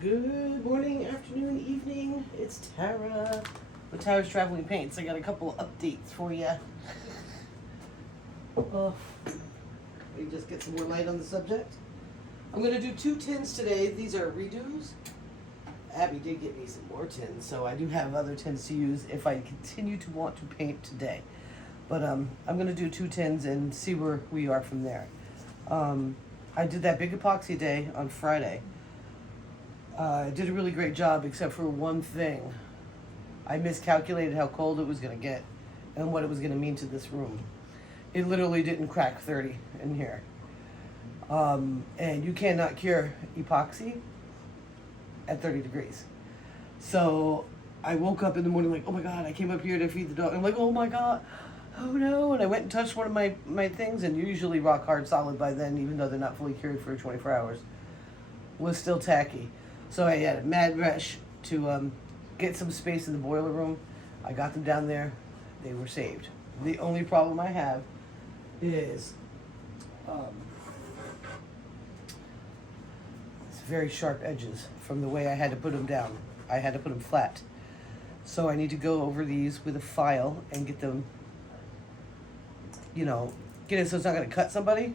Good morning, afternoon, evening. It's Tara with Tara's Traveling Paints. I got a couple of updates for you. Oh, let me just get some more light on the subject. I'm going to do 2 tins today. These are redos. Abby did get me some more tins, so I do have other tins to use if I continue to want to paint today. But I'm going to do 2 tins and see where we are from there. I did that big epoxy day on Friday. I did a really great job, except for one thing. I miscalculated how cold it was going to get and what it was going to mean to this room. It literally didn't crack 30 in here. And you cannot cure epoxy at 30 degrees. So I woke up in the morning like, oh my God, I came up here to feed the dog. I'm like, oh my God, oh no. And I went and touched one of my things, and usually rock hard solid by then, even though they're not fully cured for 24 hours, was still tacky. So I had a mad rush to get some space in the boiler room. I got them down there. They were saved. The only problem I have is it's very sharp edges from the way I had to put them down. I had to put them flat. So I need to go over these with a file and get them, get it so it's not going to cut somebody.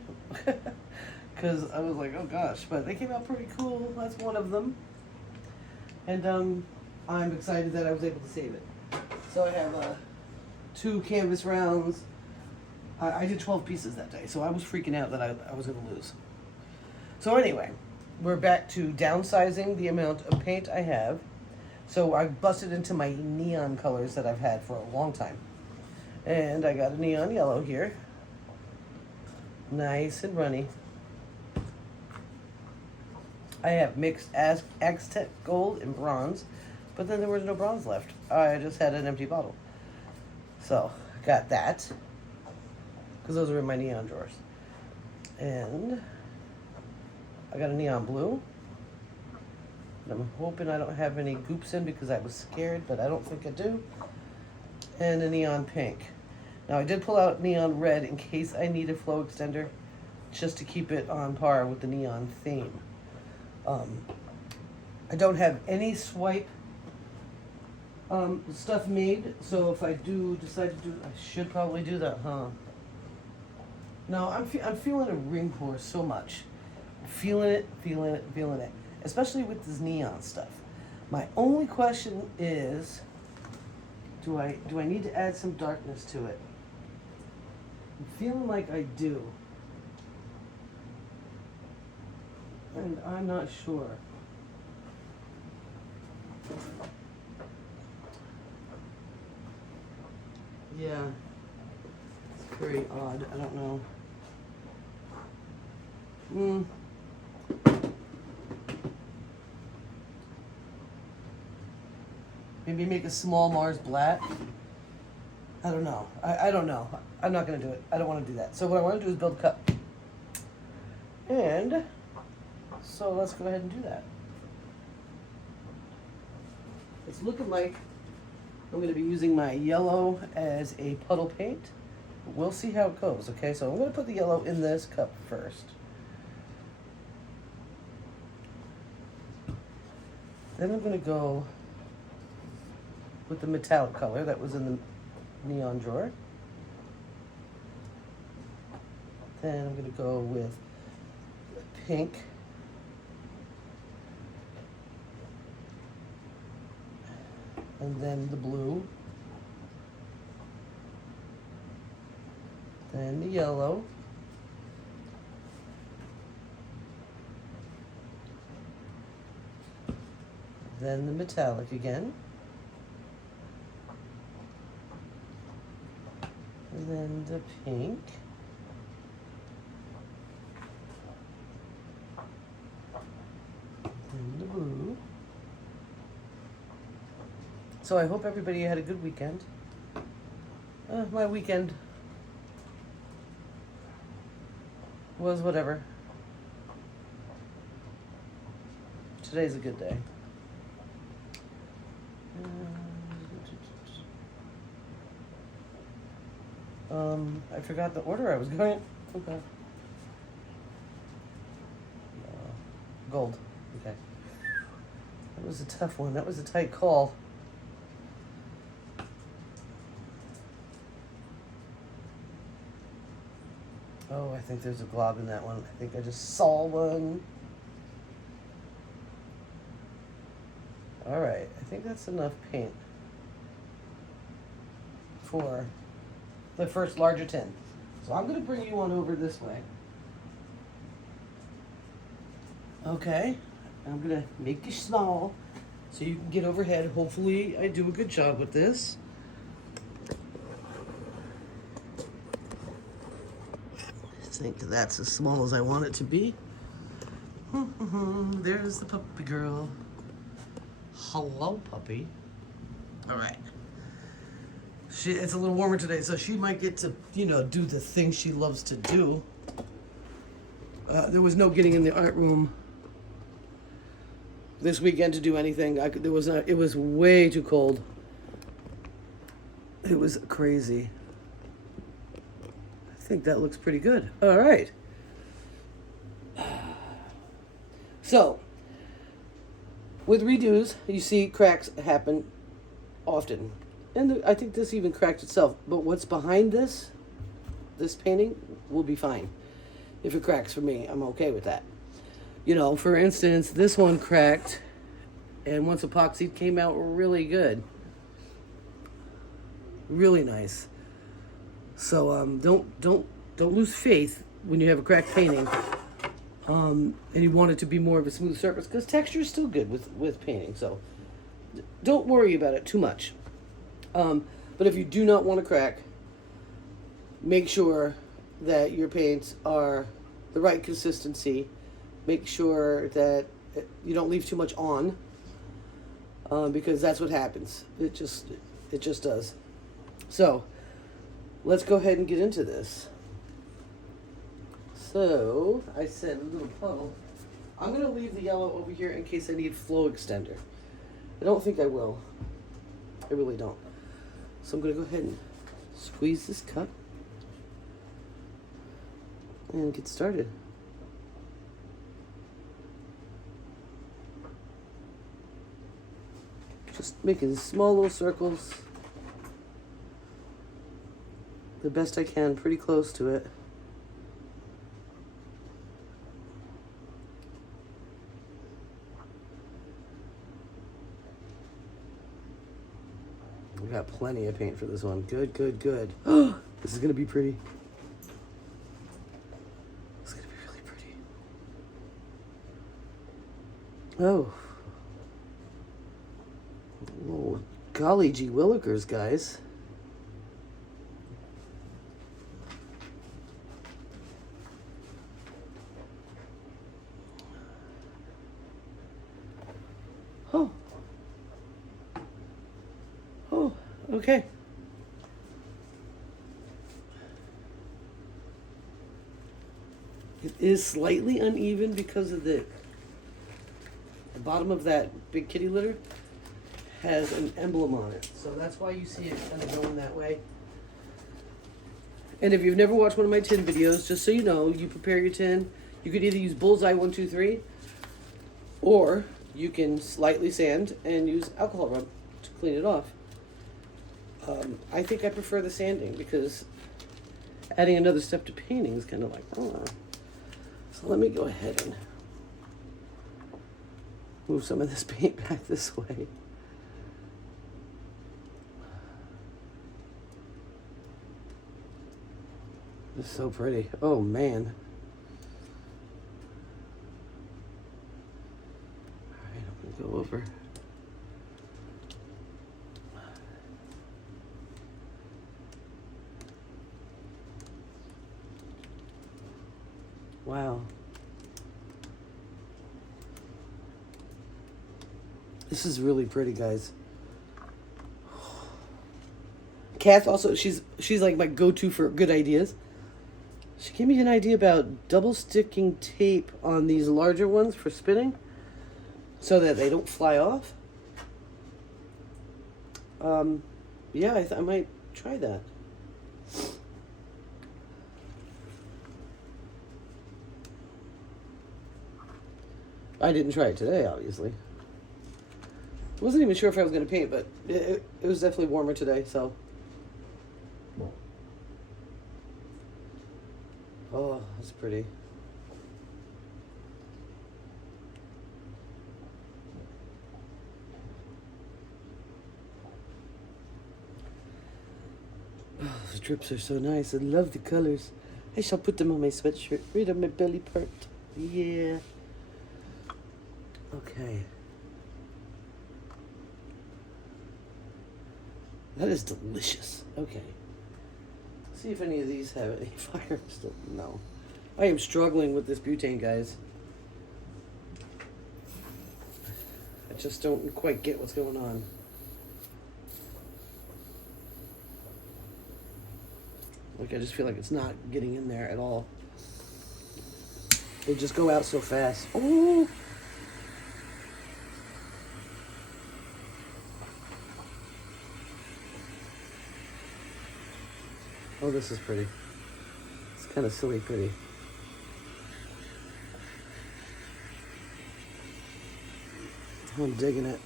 Because I was like, oh gosh, but they came out pretty cool. That's one of them. And I'm excited that I was able to save it. So I have 2 canvas rounds. I did 12 pieces that day, so I was freaking out that I was going to lose. So anyway, we're back to downsizing the amount of paint I have. So I busted into my neon colors that I've had for a long time. And I got a neon yellow here. Nice and runny. I have mixed Aztec gold and bronze, but then there was no bronze left. I just had an empty bottle. So, I got that, because those are in my neon drawers. And I got a neon blue. And I'm hoping I don't have any goops in because I was scared, but I don't think I do. And a neon pink. Now, I did pull out neon red in case I need a flow extender, just to keep it on par with the neon theme. I don't have any swipe stuff made, so if I do decide to do, I should probably do that, huh? No, I'm feeling a ring pour so much. I'm feeling it, especially with this neon stuff. My only question is, do I need to add some darkness to it? I'm feeling like I do. And I'm not sure. Yeah. It's very odd. I don't know. Maybe make a small Mars black. I don't know. I don't know. I'm not going to do it. I don't want to do that. So what I want to do is build a cup. And so let's go ahead and do that. It's looking like I'm going to be using my yellow as a puddle paint. We'll see how it goes, okay? So I'm going to put the yellow in this cup first. Then I'm going to go with the metallic color that was in the neon drawer. Then I'm going to go with pink. And then the blue. Then the yellow. Then the metallic again. And then the pink. And the blue. So I hope everybody had a good weekend. My weekend was whatever. Today's a good day. I forgot the order I was going. Okay. Gold. Okay. was a tough one. That was a tight call. Oh, I think there's a glob in that one. I think I just saw one. All right, I think that's enough paint for the first larger tin. So I'm going to bring you on over this way. Okay, I'm going to make you small so you can get overhead. Hopefully I do a good job with this. I think that's as small as I want it to be. There's the puppy girl. Hello, puppy. All right. It's a little warmer today, so she might get to, do the thing she loves to do. There was no getting in the art room this weekend to do anything. It was way too cold. It was crazy. I think that looks pretty good. All right. So, with redos, you see cracks happen often. And I think this even cracked itself. But what's behind this painting, will be fine. If it cracks for me, I'm okay with that. For instance, this one cracked, and once epoxy came out really good. Really nice. So don't lose faith when you have a cracked painting. And you want it to be more of a smooth surface, because texture is still good with painting. So don't worry about it too much. But if you do not want to crack, make sure that your paints are the right consistency. Make sure that you don't leave too much on, because that's what happens. It just does. So let's go ahead and get into this. So I said a little puddle. I'm going to leave the yellow over here in case I need flow extender. I don't think I will. I really don't. So I'm going to go ahead and squeeze this cup and get started. Just making small little circles the best I can, pretty close to it. We got plenty of paint for this one. Good, good, good. This is gonna be pretty. This is gonna be really pretty. Oh. Oh, golly gee willikers, guys. Oh. Oh, okay. It is slightly uneven because of the bottom of that big kitty litter has an emblem on it. So that's why you see it kind of going that way. And if you've never watched one of my tin videos, just so you know, you prepare your tin. You could either use Bullseye 1, 2, 3, or you can slightly sand and use alcohol rub to clean it off. I think I prefer the sanding because adding another step to painting is kind of like, oh. So let me go ahead and move some of this paint back this way. It's so pretty. Oh man. Alright, I'm gonna go over. Wow. This is really pretty, guys. Kath also, she's like my go-to for good ideas. She gave me an idea about double sticking tape on these larger ones for spinning so that they don't fly off. Yeah, I might try that. I didn't try it today, obviously. I wasn't even sure if I was going to paint, but it was definitely warmer today, so. Oh, that's pretty. Oh, the drips are so nice. I love the colors. I shall put them on my sweatshirt, right on my belly part. Yeah. Okay. That is delicious. Okay. See if any of these have any fire still. No. I am struggling with this butane, guys. I just don't quite get what's going on. Like, I just feel like it's not getting in there at all. They just go out so fast. Oh! Oh, this is pretty. It's kind of silly pretty. I'm digging it.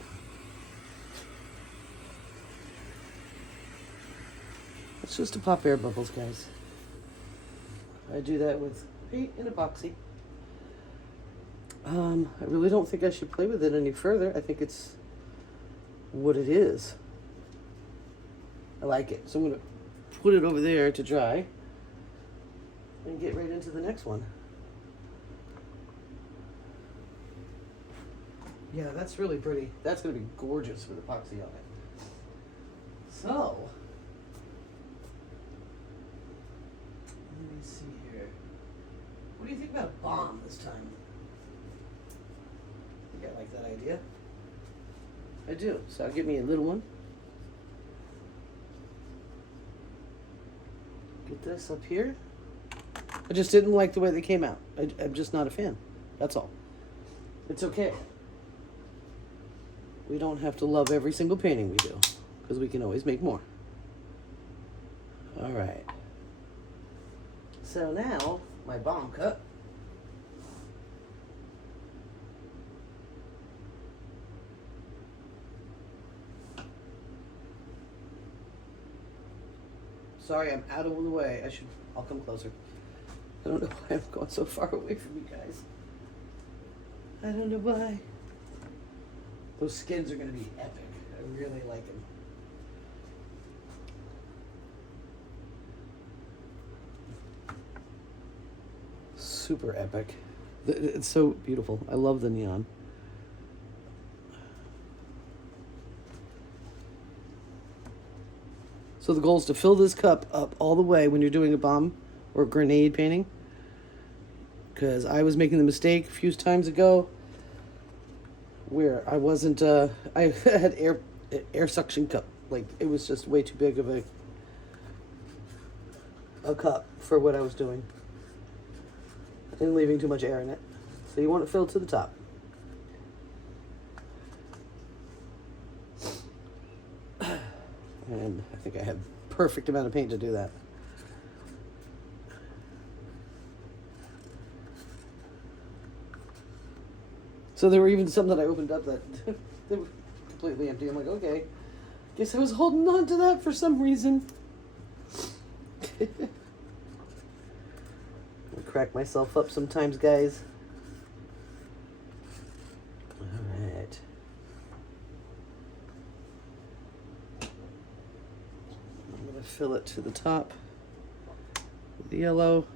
It's just to pop air bubbles, guys. I do that with paint and epoxy. I really don't think I should play with it any further. I think it's what it is. I like it. So I'm going to put it over there to dry and get right into the next one. Yeah, that's really pretty. That's going to be gorgeous with epoxy on it. So, let me see here. What do you think about a bomb this time? I think I like that idea. I do. So I'll get me a little one. Get this up here. I just didn't like the way they came out. I'm just not a fan. That's all. It's okay. We don't have to love every single painting we do, because we can always make more. All right. So now, my bomb cut. Sorry, I'm out of the way. I'll come closer. I don't know why I'm going so far away from you guys. I don't know why. Those skins are going to be epic. I really like them. Super epic. It's so beautiful. I love the neon. So the goal is to fill this cup up all the way when you're doing a bomb or grenade painting. Because I was making the mistake a few times ago where I wasn't, I had air suction cup. Like, it was just way too big of a cup for what I was doing. And leaving too much air in it. So you want it filled to the top. And I think I have perfect amount of paint to do that. So there were even some that I opened up that they were completely empty. I'm like, okay, guess I was holding on to that for some reason. I crack myself up sometimes, guys. All right. I'm gonna fill it to the top with the yellow.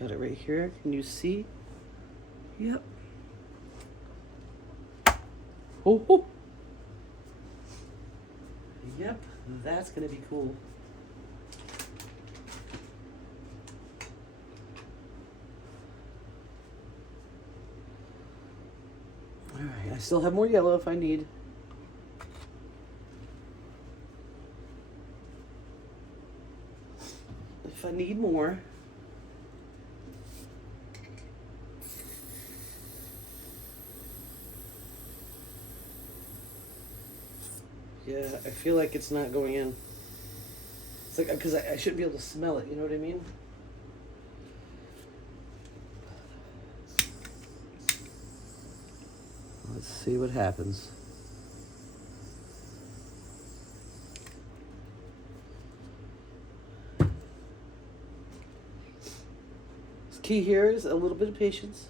Got it right here. Can you see? Yep. Oh, oh. Yep, that's gonna be cool. All right, I still have more yellow if I need. If I need more. Yeah, I feel like it's not going in. It's like, because I shouldn't be able to smell it, you know what I mean? Let's see what happens. The key here is a little bit of patience.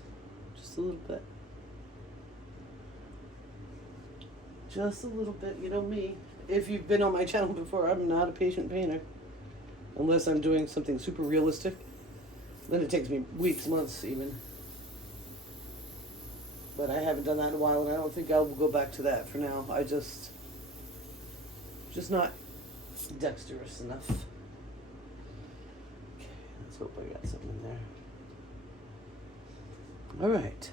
Just a little bit. Just a little bit. You know me. If you've been on my channel before, I'm not a patient painter. Unless I'm doing something super realistic. Then it takes me weeks, months even. But I haven't done that in a while, and I don't think I will go back to that for now. Just not dexterous enough. Okay, let's hope I got something in there. All right.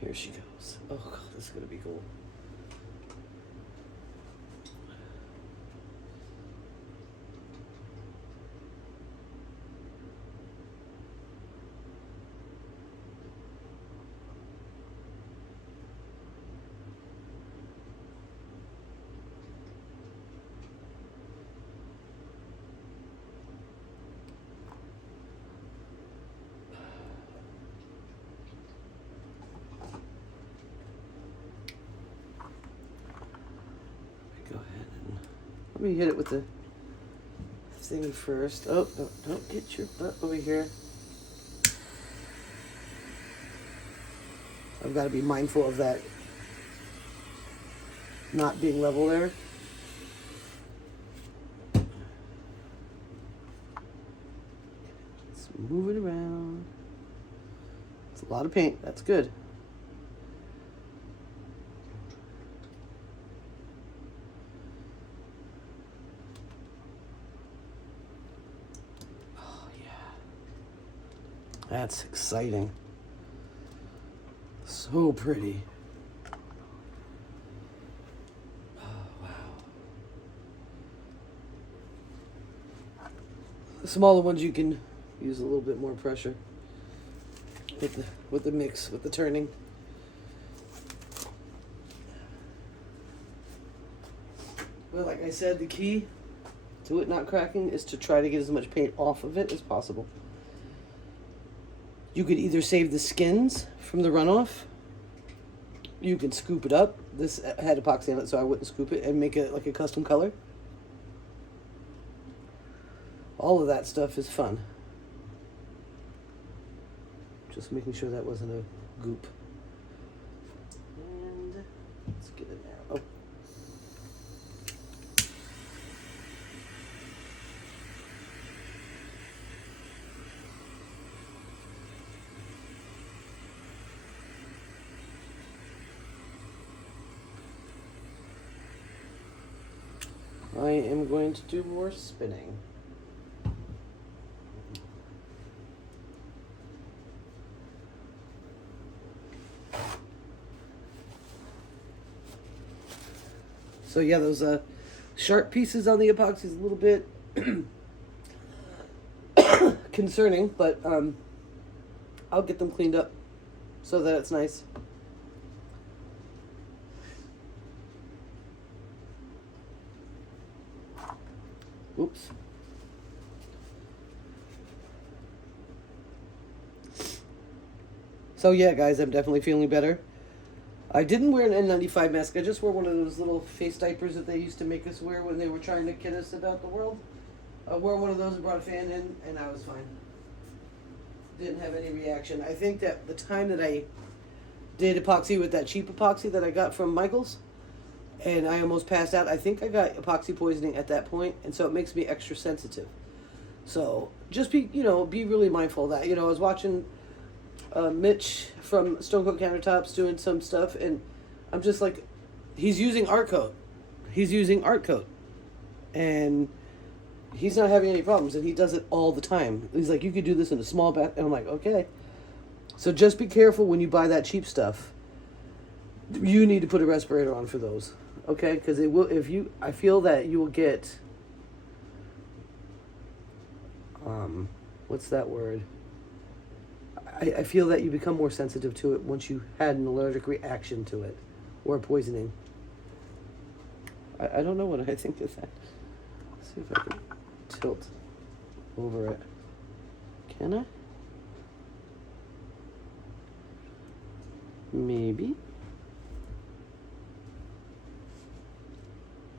Here she goes. Oh God, this is gonna be cool. Let me hit it with the thing first. Oh, don't get your butt over here. I've got to be mindful of that not being level there. Let's move it around. It's a lot of paint. That's good. That's exciting. So pretty. Oh, wow. The smaller ones you can use a little bit more pressure with the mix, with the turning. Well, like I said, the key to it not cracking is to try to get as much paint off of it as possible. You could either save the skins from the runoff. You can scoop it up. This had epoxy on it, so I wouldn't scoop it, and make it like a custom color. All of that stuff is fun. Just making sure that wasn't a goop. And let's get in there. Oh. I am going to do more spinning. So yeah, those sharp pieces on the epoxy is a little bit concerning, but I'll get them cleaned up so that it's nice. Oops. So yeah, guys, I'm definitely feeling better. I didn't wear an N95 mask. I just wore one of those little face diapers that they used to make us wear when they were trying to kid us about the world. I wore one of those and brought a fan in, and I was fine. Didn't have any reaction. I think that the time that I did epoxy with that cheap epoxy that I got from Michael's, and I almost passed out, I think I got epoxy poisoning at that point, and so it makes me extra sensitive. So just be really mindful of that. I was watching Mitch from Stone Coat Countertops doing some stuff, and I'm just like, he's using art coat. And he's not having any problems, and he does it all the time. He's like, you could do this in a small bath, and I'm like, okay. So just be careful when you buy that cheap stuff. You need to put a respirator on for those, okay? Because it will. I feel that you will get. What's that word? I feel that you become more sensitive to it once you had an allergic reaction to it, or poisoning. I don't know what I think of that. Let's see if I can tilt over it. Can I? Maybe.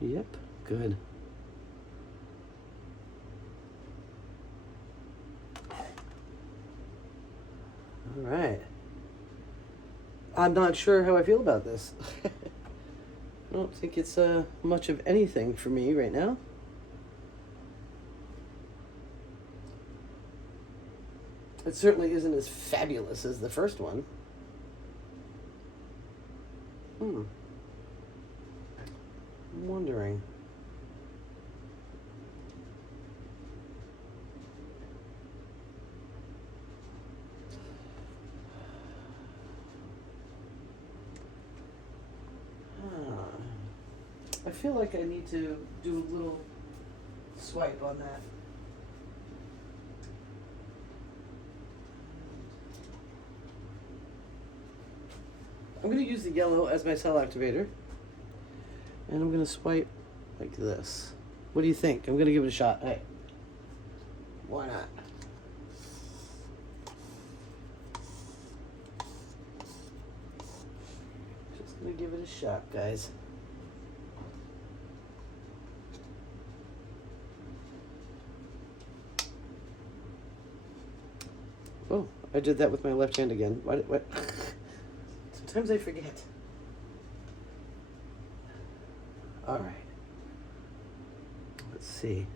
Yep, good. All right. I'm not sure how I feel about this. I don't think it's much of anything for me right now. It certainly isn't as fabulous as the first one. I'm wondering. I feel like I need to do a little swipe on that. I'm going to use the yellow as my cell activator. And I'm going to swipe like this. What do you think? I'm going to give it a shot. Hey, why not? Just going to give it a shot, guys. Oh, I did that with my left hand again. What? Sometimes I forget. All right. Let's see.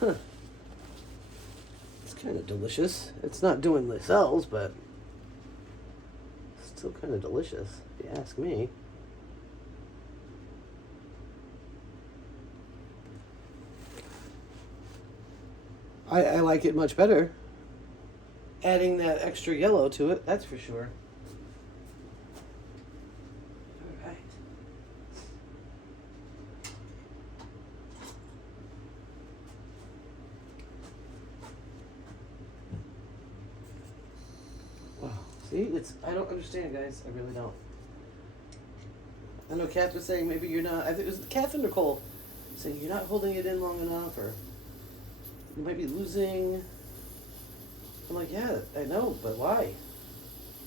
Huh. It's kind of delicious. It's not doing the cells, but still kind of delicious, if you ask me. I like it much better. Adding that extra yellow to it, that's for sure. All right. Wow. See, I don't understand, guys. I really don't. I know Kath was saying maybe you're not, I think it was Kath and Nicole saying you're not holding it in long enough, or you might be losing. I'm like, yeah, I know, but why?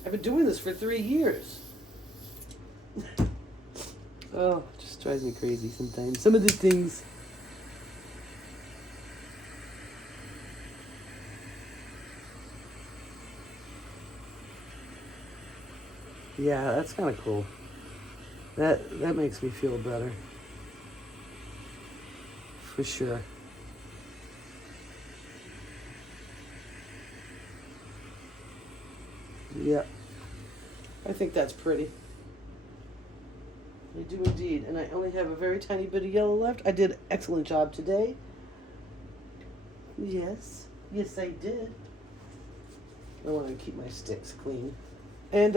I've been doing this for 3 years. Oh, it just drives me crazy sometimes. Some of the things. Yeah, that's kind of cool. That makes me feel better. For sure. Yeah. I think that's pretty. I do indeed. And I only have a very tiny bit of yellow left. I did an excellent job today. Yes. Yes, I did. I want to keep my sticks clean. And,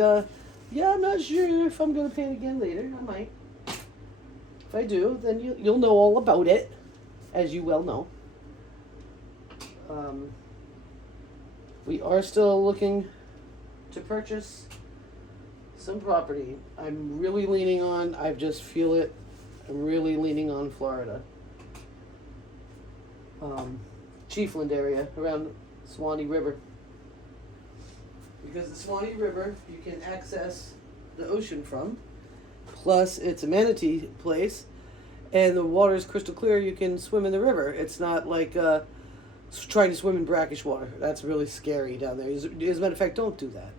yeah, I'm not sure if I'm going to paint again later. I might. If I do, then you'll know all about it, as you well know. We are still looking to purchase some property. I'm really leaning on, I just feel it, I'm really leaning on Florida. Chiefland area, around Swanee River. Because the Swanee River, you can access the ocean from. Plus, it's a manatee place, and the water is crystal clear. You can swim in the river. It's not like trying to swim in brackish water. That's really scary down there. As a matter of fact, don't do that.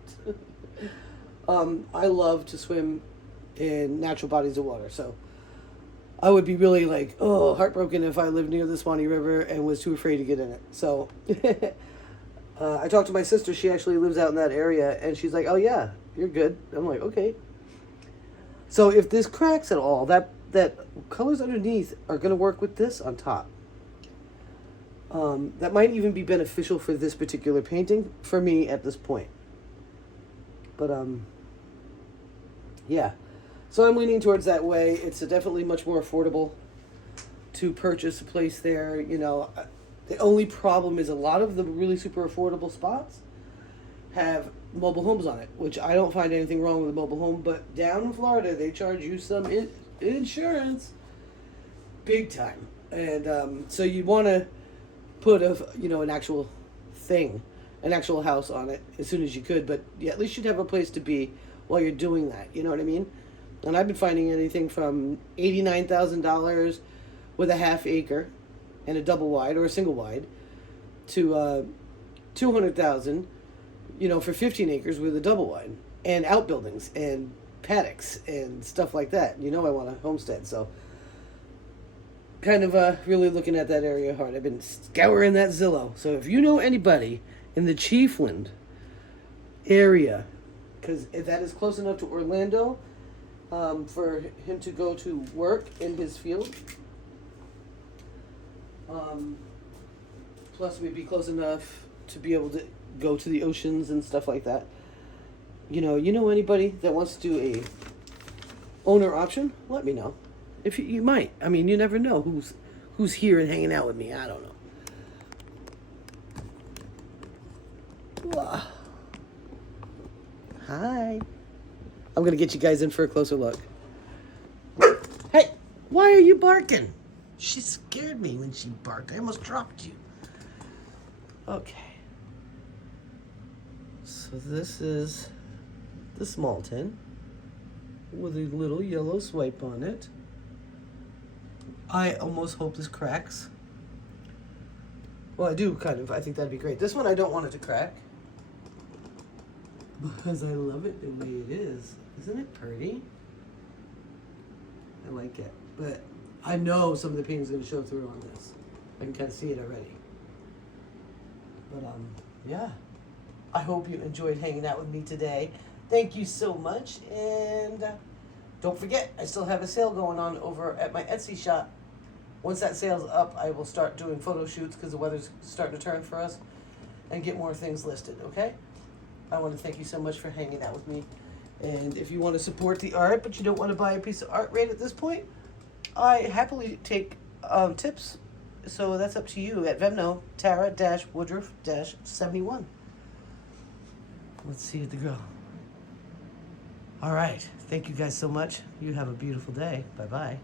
I love to swim in natural bodies of water, so I would be really heartbroken if I lived near the Swanee River and was too afraid to get in it. So I talked to my sister. She actually lives out in that area, and she's like, "Oh yeah, you're good." I'm like, "Okay." So if this cracks at all, that colors underneath are going to work with this on top. That might even be beneficial for this particular painting for me at this point. But yeah. So I'm leaning towards that way. It's definitely much more affordable to purchase a place there. You know, the only problem is a lot of the really super affordable spots have mobile homes on it, which I don't find anything wrong with a mobile home. But down in Florida, they charge you some insurance, big time, and so you want to put an actual thing, an actual house on it as soon as you could. But yeah, at least you'd have a place to be while you're doing that. You know what I mean? And I've been finding anything from $89,000 with a half acre and a double wide or a single wide to $200,000, for 15 acres with a double wide and outbuildings and paddocks and stuff like that. I want a homestead, so kind of really looking at that area hard. I've been scouring that Zillow. So if you know anybody in the Chiefland area, because that is close enough to Orlando for him to go to work in his field. Plus, we'd be close enough to be able to go to the oceans and stuff like that. You know anybody that wants to do a owner option? Let me know. If you might. I mean, you never know who's here and hanging out with me. I don't know. Whoa. Hi. I'm going to get you guys in for a closer look. Hey, why are you barking? She scared me when she barked. I almost dropped you. Okay. So this is the small tin with a little yellow swipe on it. I almost hope this cracks. Well, I do kind of. I think that'd be great. This one I don't want it to crack because I love it the way it is. Isn't it pretty? I like it. But I know some of the paint is going to show through on this. I can kind of see it already. But, yeah. I hope you enjoyed hanging out with me today. Thank you so much. And don't forget, I still have a sale going on over at my Etsy shop. Once that sale's up, I will start doing photo shoots because the weather's starting to turn for us and get more things listed, okay? I want to thank you so much for hanging out with me. And if you want to support the art, but you don't want to buy a piece of art right at this point, I happily take tips. So that's up to you at Venmo, Tara-Woodruff-71. Let's see the girl. All right. Thank you guys so much. You have a beautiful day. Bye-bye.